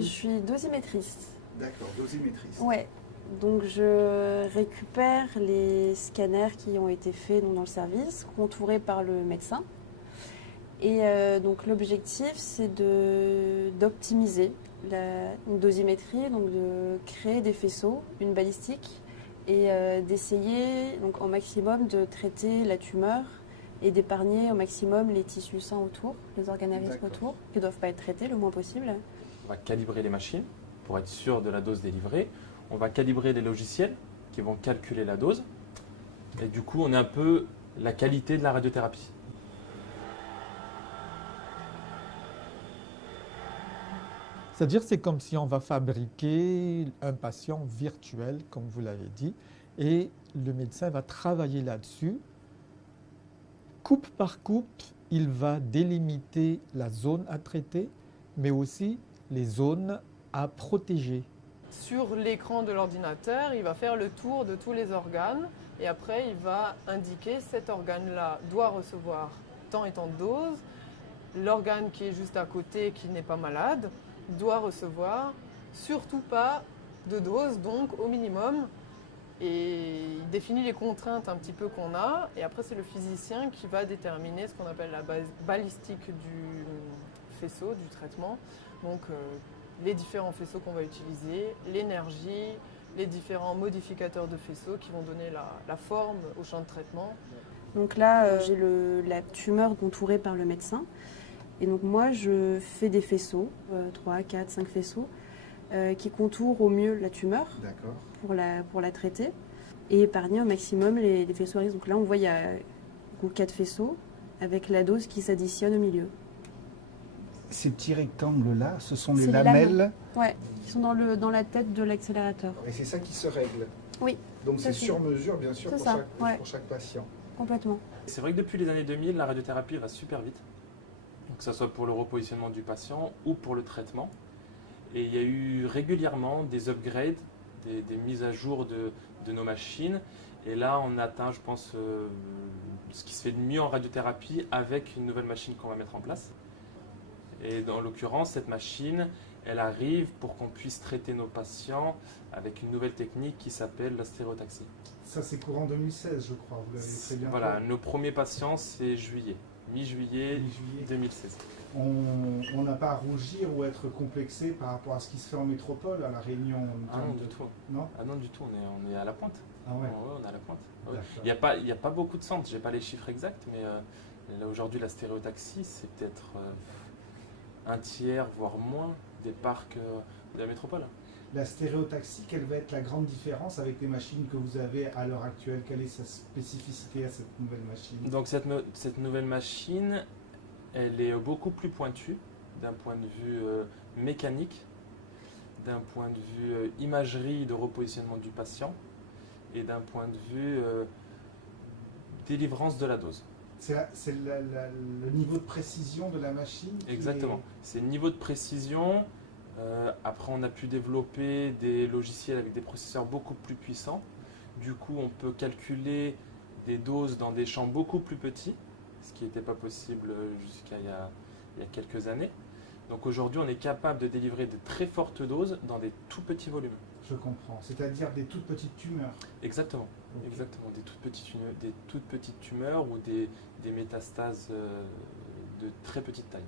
Je suis dosimétrice. D'accord, dosimétrice. Ouais. Donc je récupère les scanners qui ont été faits dans le service, contourés par le médecin. Et donc l'objectif, c'est d'optimiser une dosimétrie, donc de créer des faisceaux, une balistique, et d'essayer donc au maximum de traiter la tumeur et d'épargner au maximum les tissus sains autour, les organes à risque autour, qui ne doivent pas être traités le moins possible. On va calibrer les machines pour être sûr de la dose délivrée. On va calibrer les logiciels qui vont calculer la dose. Et du coup, on est un peu la qualité de la radiothérapie. C'est-à-dire c'est comme si on va fabriquer un patient virtuel, comme vous l'avez dit, et le médecin va travailler là-dessus. Coupe par coupe, il va délimiter la zone à traiter, mais aussi les zones à protéger. Sur l'écran de l'ordinateur, il va faire le tour de tous les organes et après il va indiquer cet organe-là doit recevoir tant et tant de doses. L'organe qui est juste à côté, qui n'est pas malade, doit recevoir surtout pas de dose, donc au minimum. Et il définit les contraintes un petit peu qu'on a. Et après, c'est le physicien qui va déterminer ce qu'on appelle la balistique du faisceau, du traitement. Donc, les différents faisceaux qu'on va utiliser, l'énergie, les différents modificateurs de faisceaux qui vont donner la forme au champ de traitement. Donc là, j'ai la tumeur contourée par le médecin. Et donc moi, je fais des faisceaux, 3, 4, 5 faisceaux, qui contourent au mieux la tumeur pour la traiter et épargner au maximum les faisceaux à risque. Donc là, on voit il y a 4 faisceaux avec la dose qui s'additionne au milieu. Ces petits rectangles-là, ce sont les C'est lamelles qui sont dans la tête de l'accélérateur. et c'est ça qui se règle. Oui. Donc c'est sur mesure, bien sûr, pour chaque patient. Complètement. C'est vrai que depuis les années 2000, la radiothérapie va super vite. Que ce soit pour le repositionnement du patient ou pour le traitement. Et il y a eu régulièrement des upgrades, des mises à jour de nos machines. Et là, on atteint, je pense, ce qui se fait de mieux en radiothérapie avec une nouvelle machine qu'on va mettre en place. Et dans l'occurrence, cette machine, elle arrive pour qu'on puisse traiter nos patients avec une nouvelle technique qui s'appelle la stéréotaxie. Ça, c'est courant 2016, je crois. Vous l'avez très bien Voilà, fait. nos premiers patients, c'est mi-juillet 2016. On n'a pas à rougir ou être complexé par rapport à ce qui se fait en métropole, à La Réunion. Ah non, du tout. Non, Ah non, du tout, on est à la pointe. ah ouais. Ouais, on est à la pointe. Ouais. Il n'y a pas beaucoup de centres, je n'ai pas les chiffres exacts, mais là, aujourd'hui, la stéréotaxie, c'est peut-être un tiers, voire moins, des parcs de la métropole. La stéréotaxie, quelle va être la grande différence avec les machines que vous avez à l'heure actuelle? Quelle est sa spécificité à cette nouvelle machine? Donc cette nouvelle machine, elle est beaucoup plus pointue d'un point de vue mécanique, d'un point de vue imagerie de repositionnement du patient et d'un point de vue délivrance de la dose. C'est le niveau de précision de la machine Exactement. C'est le niveau de précision. Après, on a pu développer des logiciels avec des processeurs beaucoup plus puissants. Du coup, on peut calculer des doses dans des champs beaucoup plus petits, ce qui n'était pas possible jusqu'à il y a quelques années. Donc aujourd'hui, on est capable de délivrer de très fortes doses dans des tout petits volumes. Je comprends. C'est-à-dire des toutes petites tumeurs. Exactement. Okay. Exactement. Des toutes petites tumeurs ou des métastases de très petite taille.